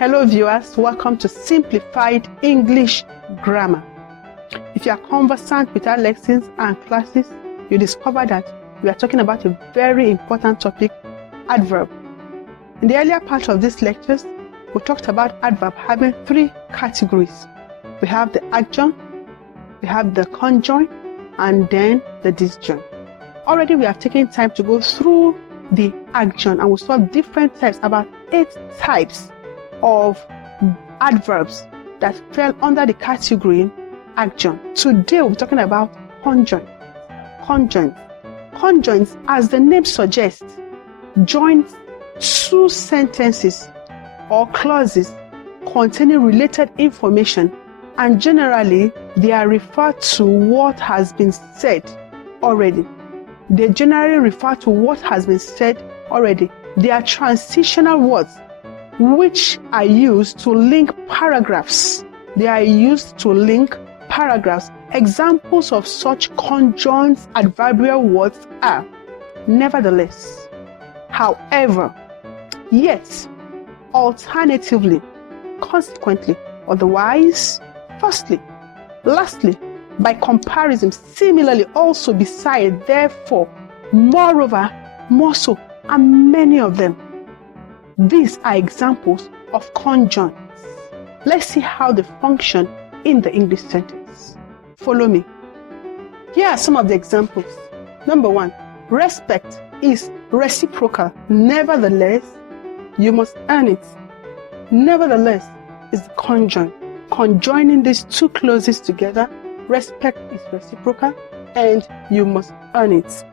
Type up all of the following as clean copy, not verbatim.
Hello viewers, welcome to Simplified English Grammar. If you are conversant with our lessons and classes, you discover that we are talking about a very important topic, adverb. In the earlier part of these lectures, we talked about adverb having three categories. We have the adjoint, we have the conjoint, and then the disjoint. Already we have taken time to go through the adjoint and we saw different types, about 8 types of adverbs that fell under the category adjoint. Today we're talking about conjoint. Conjoints, as the name suggests, join two sentences or clauses containing related information, and generally they are referred to what has been said already. They are transitional words which are used to link paragraphs. Examples of such conjoined adverbial words are nevertheless, however, yet, alternatively, consequently, otherwise, firstly, lastly, by comparison, similarly, also, beside, therefore, moreover, more so, and many of them. These are examples of conjoints. Let's see how they function in the English sentence. Follow me. Here are some of the examples. Number 1, respect is reciprocal. Nevertheless, you must earn it. Nevertheless is the conjoint. Conjoining these two clauses together, respect is reciprocal and you must earn it.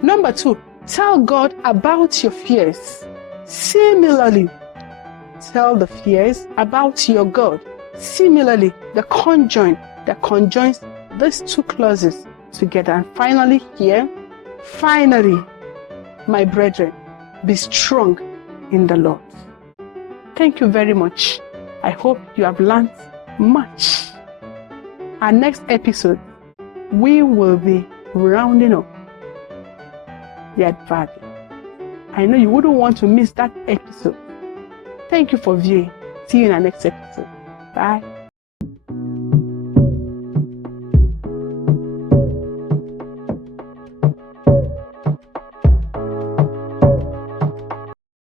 Number 2, tell God about your fears. Similarly, tell the fears about your God. Similarly, the conjoint that conjoins these two clauses together. And finally here, finally, my brethren, be strong in the Lord. Thank you very much. I hope you have learned much. Our next episode, we will be rounding up the adverb. I know you wouldn't want to miss that episode. Thank you for viewing. See you in our next episode. Bye.